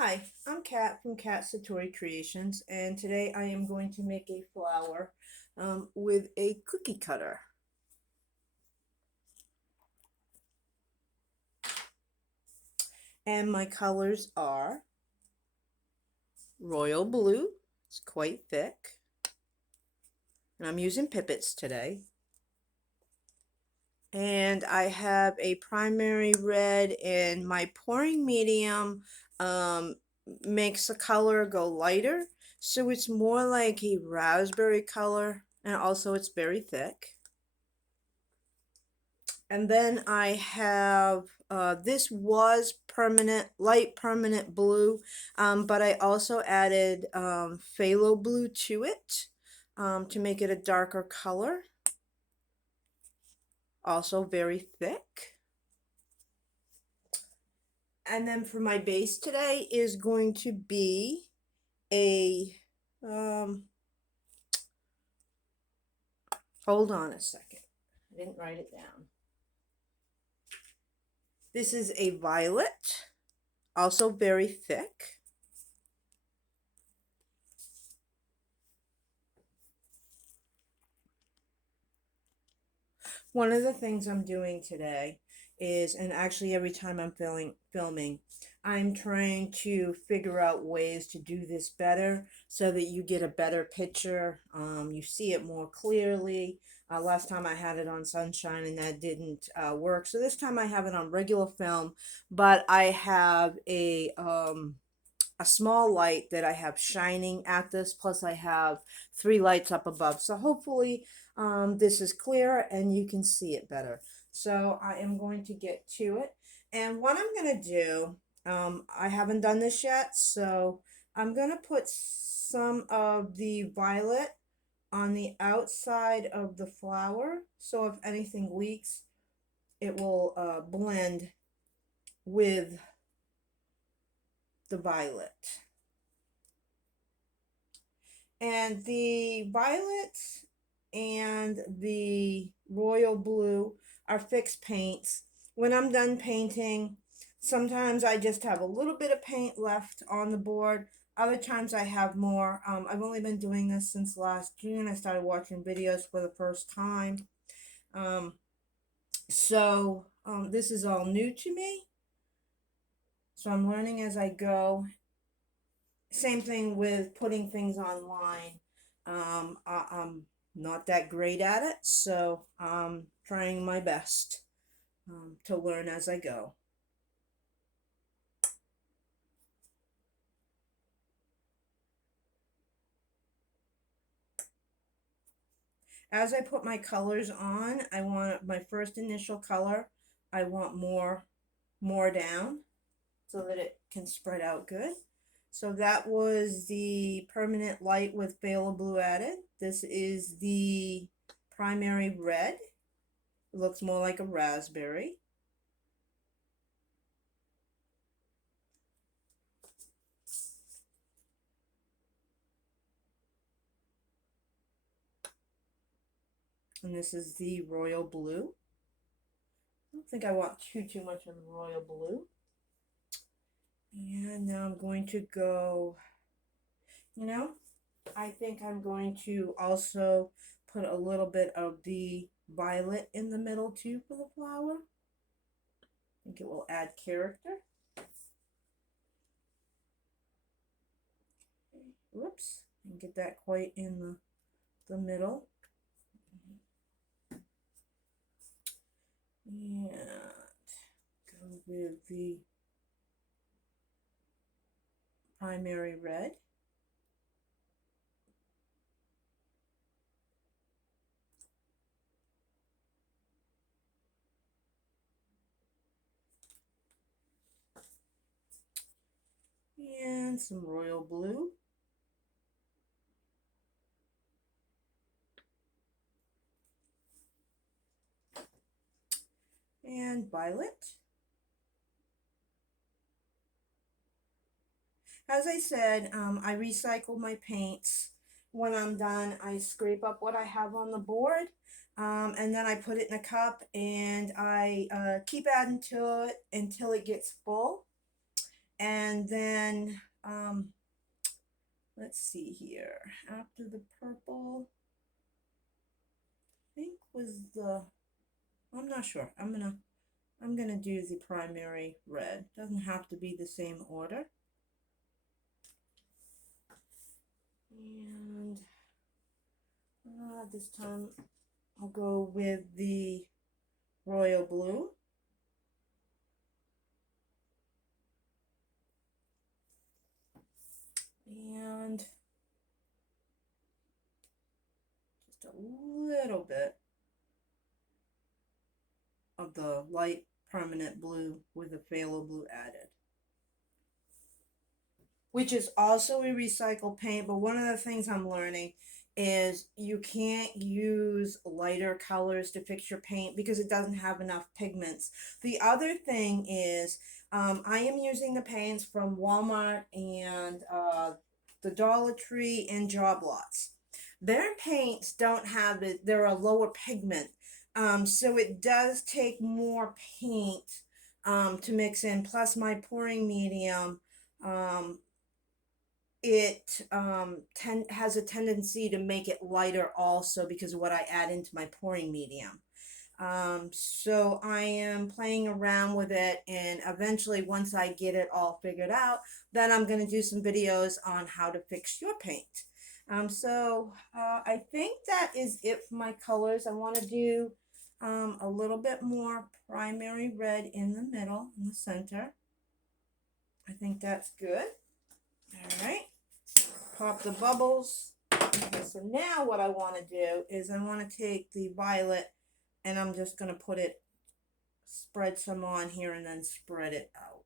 Hi, I'm Kat from Kat Satori Creations, and today I am going to make a flower with a cookie cutter. And my colors are royal blue, it's quite thick, and I'm using pippets today. And I have a primary red, and my pouring medium um, makes the color go lighter, so it's more like a raspberry color, and also it's very thick. And then I have this was permanent, light permanent blue, but I also added phthalo blue to it to make it a darker color. Also very thick. And then for my base today is going to be a, um, hold on a second. I didn't write it down. This is a violet, also very thick. One of the things I'm doing today is, and actually every time I'm filming, I'm trying to figure out ways to do this better so that you get a better picture. You see it more clearly. Last time I had it on sunshine and that didn't work. So this time I have it on regular film, but I have a small light that I have shining at this, plus I have three lights up above. So hopefully this is clear and you can see it better. So I am going to get to it. And what I'm going to do, I haven't done this yet, so I'm going to put some of the violet on the outside of the flower. So if anything leaks, it will blend with the violet. And the violet and the royal blue are fixed paints. When I'm done painting, sometimes I just have a little bit of paint left on the board. Other times I have more. I've only been doing this since last June. I started watching videos for the first time. Um, this is all new to me. So I'm learning as I go. Same thing with putting things online. I'm not that great at it, so I'm trying my best to learn as I go. As I put my colors on, I want my first initial color, I want more down so that it can spread out good. So that was the permanent light with phthalo blue added. This is the primary red. It looks more like a raspberry. And this is the royal blue. I don't think I want too much of the royal blue. And now I'm going to go, I think I'm going to also put a little bit of the violet in the middle too for the flower. I think it will add character. Whoops, and get that quite in the middle. And go with the primary red. And some royal blue. And violet. As I said, I recycle my paints. When I'm done, I scrape up what I have on the board, and then I put it in a cup, and I keep adding to it until it gets full. And then, let's see here. After the purple, I think was I'm not sure. I'm gonna do the primary red. Doesn't have to be the same order. And this time I'll go with the royal blue. And just a little bit of the light permanent blue with the phthalo blue added, which is also a recycled paint. But one of the things I'm learning is you can't use lighter colors to fix your paint because it doesn't have enough pigments. The other thing is I am using the paints from Walmart and the Dollar Tree and Job Lots. Their paints don't have it, they're a lower pigment. So it does take more paint to mix in. Plus my pouring medium, it has a tendency to make it lighter also because of what I add into my pouring medium. So I am playing around with it, and eventually once I get it all figured out, then I'm going to do some videos on how to fix your paint. I think that is it for my colors. I want to do a little bit more primary red in the middle, in the center. I think that's good. All right. Pop the bubbles. Okay, so now what I want to do is I want to take the violet and I'm just going to put it, spread some on here and then spread it out.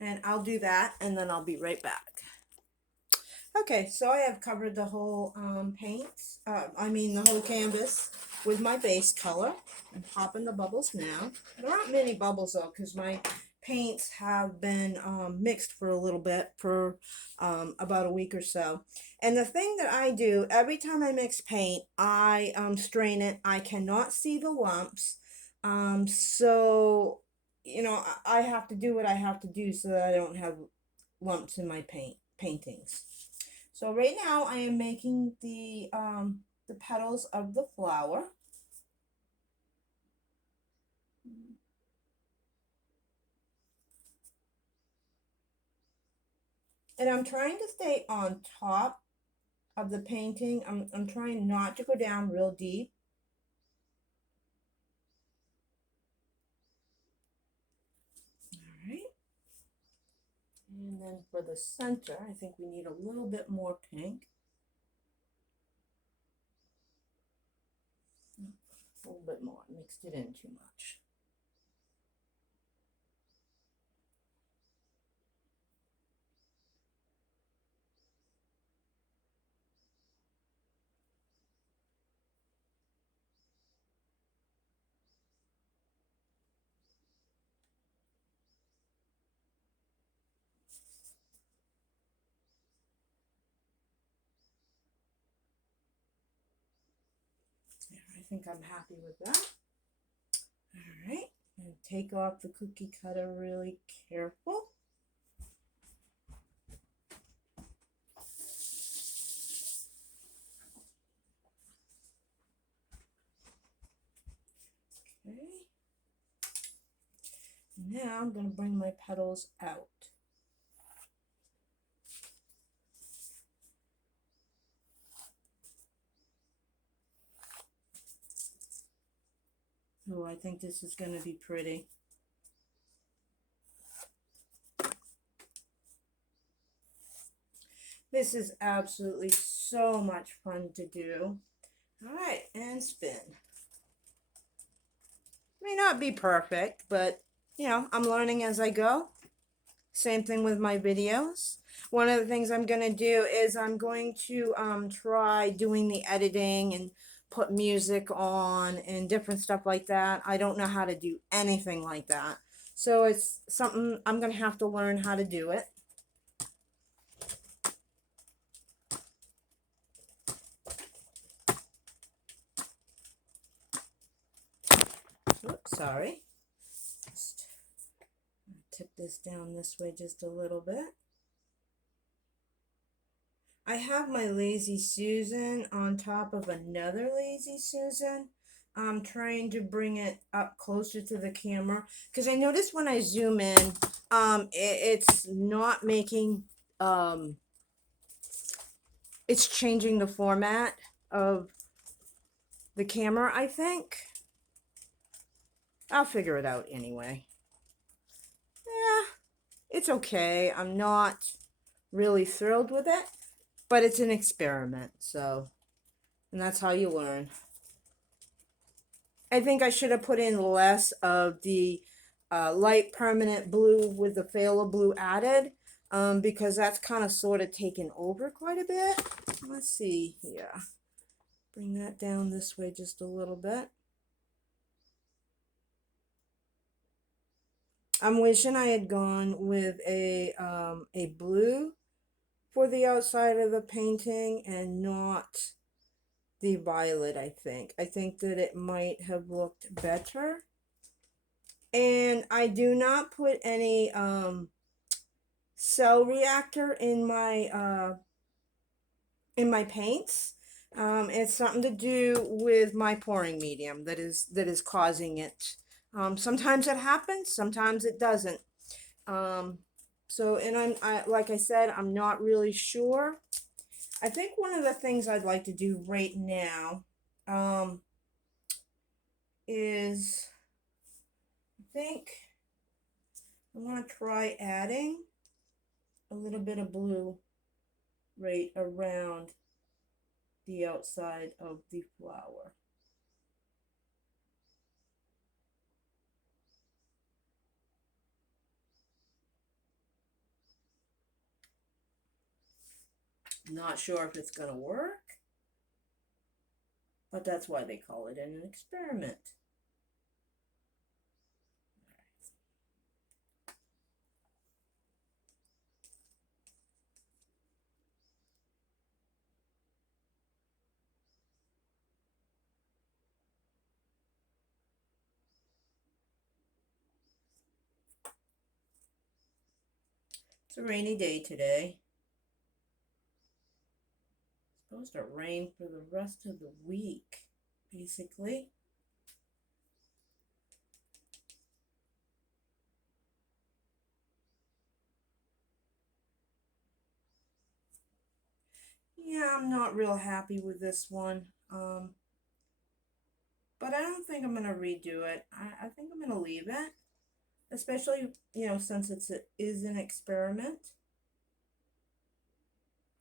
And I'll do that and then I'll be right back. Okay, so I have covered the whole the whole canvas with my base color. I'm popping the bubbles now. There aren't many bubbles though because my paints have been mixed for a little bit, for about a week or so. And the thing that I do, every time I mix paint, I strain it. I cannot see the lumps. So, you know, I have to do what I have to do so that I don't have lumps in my paintings. So right now I am making the petals of the flower. And I'm trying to stay on top of the painting. I'm trying not to go down real deep. All right. And then for the center, I think we need a little bit more pink. A little bit more. Mixed it in too much. There, I think I'm happy with that. All right. And take off the cookie cutter really careful. Okay. Now I'm going to bring my petals out. Oh, I think this is going to be pretty. This is absolutely so much fun to do. All right, and spin. May not be perfect, but you know, I'm learning as I go. Same thing with my videos. One of the things I'm going to do is I'm going to try doing the editing and put music on and different stuff like that. I don't know how to do anything like that. So it's something I'm going to have to learn how to do it. Oops, sorry. Just tip this down this way just a little bit. I have my Lazy Susan on top of another Lazy Susan. I'm trying to bring it up closer to the camera because I noticed when I zoom in, it's not making, it's changing the format of the camera, I think. I'll figure it out anyway. Yeah, it's okay. I'm not really thrilled with it, but it's an experiment, so, and that's how you learn. I think I should have put in less of the light permanent blue with the phthalo blue added, because that's kind of sort of taken over quite a bit. Let's see here. Bring that down this way just a little bit. I'm wishing I had gone with a blue for the outside of the painting and not the violet. I think that it might have looked better. And I do not put any cell reactor in my paints. It's something to do with my pouring medium that is causing it. Sometimes it happens, sometimes it doesn't. So, and like I said, I'm not really sure. I think one of the things I'd like to do right now, is I think I want to try adding a little bit of blue right around the outside of the flower. Not sure if it's going to work, but that's why they call it an experiment. It's a rainy day today. It's supposed to rain for the rest of the week, basically. Yeah, I'm not real happy with this one. But I don't think I'm going to redo it. I think I'm going to leave it. Especially, since it is an experiment.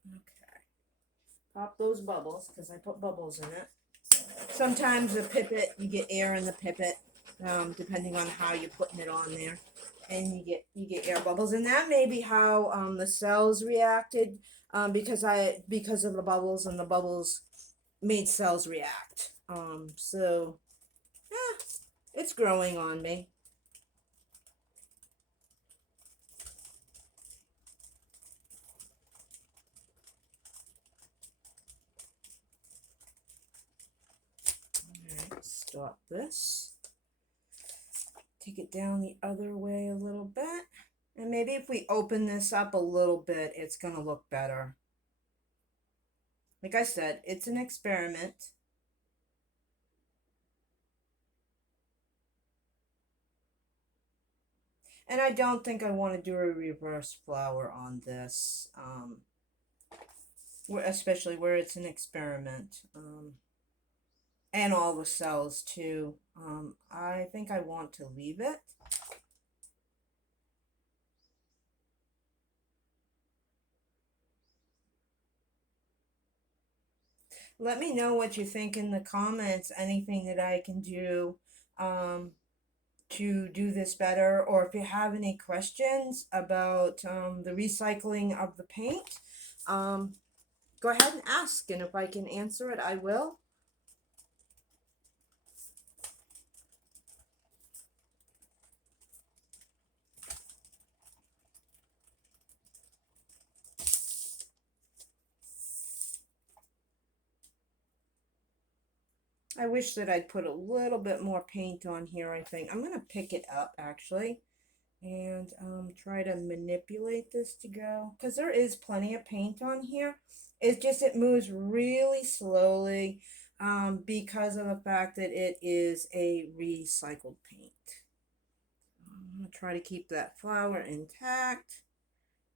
Okay. Pop those bubbles, because I put bubbles in it. Sometimes the pipette, you get air in the pipette, depending on how you're putting it on there. And you get air bubbles. And that may be how the cells reacted, because of the bubbles, and the bubbles made cells react. So, yeah, it's growing on me. Alright, stop this. Take it down the other way a little bit. And maybe if we open this up a little bit, it's going to look better. Like I said, it's an experiment. And I don't think I want to do a reverse flower on this, especially where it's an experiment. And all the cells too. I think I want to leave it. Let me know what you think in the comments. Anything that I can do to do this better, or if you have any questions about the recycling of the paint, go ahead and ask, and if I can answer it, I will. I wish that I'd put a little bit more paint on here. I think I'm going to pick it up, actually, and try to manipulate this to go, because there is plenty of paint on here. It's just it moves really slowly because of the fact that it is a recycled paint. I'm going to try to keep that flower intact.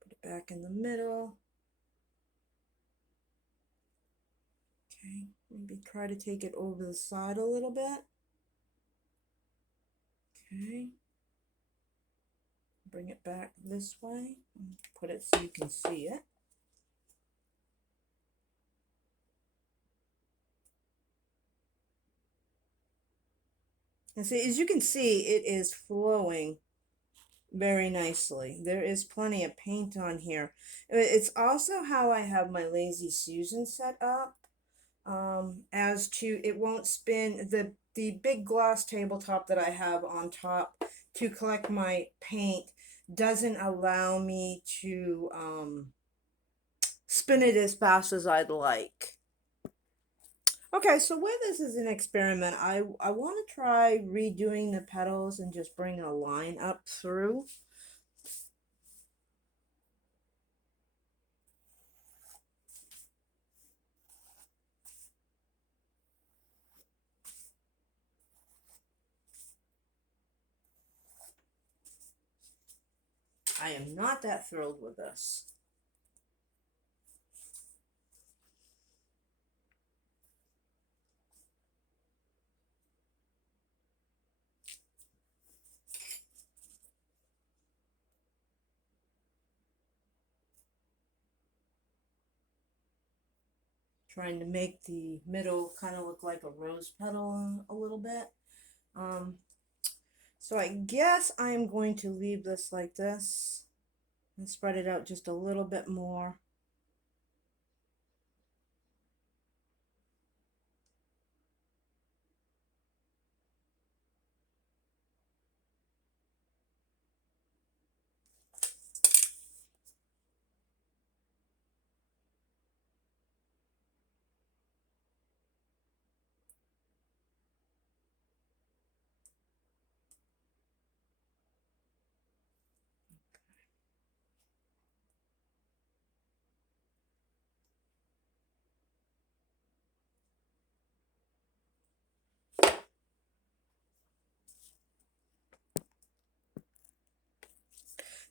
Put it back in the middle. Okay, maybe try to take it over the side a little bit. Okay. Bring it back this way. Put it so you can see it. And see, as you can see, it is flowing very nicely. There is plenty of paint on here. It's also how I have my Lazy Susan set up. As to it won't spin the big glass tabletop that I have on top to collect my paint doesn't allow me to spin it as fast as I'd like. Okay, so where this is an experiment, I want to try redoing the petals and just bring a line up through. I am not that thrilled with this. Trying to make the middle kind of look like a rose petal a little bit. So I guess I'm going to leave this like this and spread it out just a little bit more.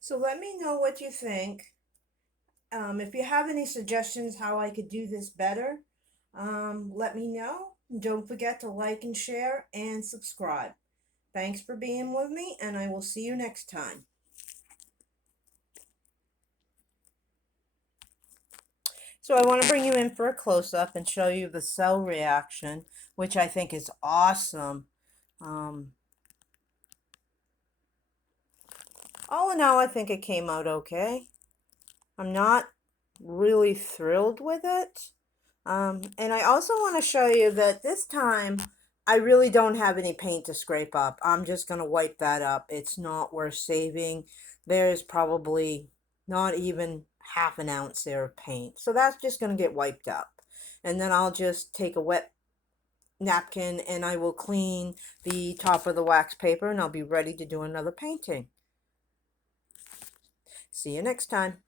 So let me know what you think. If you have any suggestions how I could do this better, let me know. Don't forget to like and share and subscribe. Thanks for being with me, and I will see you next time. So I want to bring you in for a close-up and show you the cell reaction, which I think is awesome. All in all, I think it came out okay. I'm not really thrilled with it. And I also want to show you that this time I really don't have any paint to scrape up. I'm just going to wipe that up. It's not worth saving. There's probably not even half an ounce there of paint. So that's just going to get wiped up. And then I'll just take a wet napkin and I will clean the top of the wax paper and I'll be ready to do another painting. See you next time.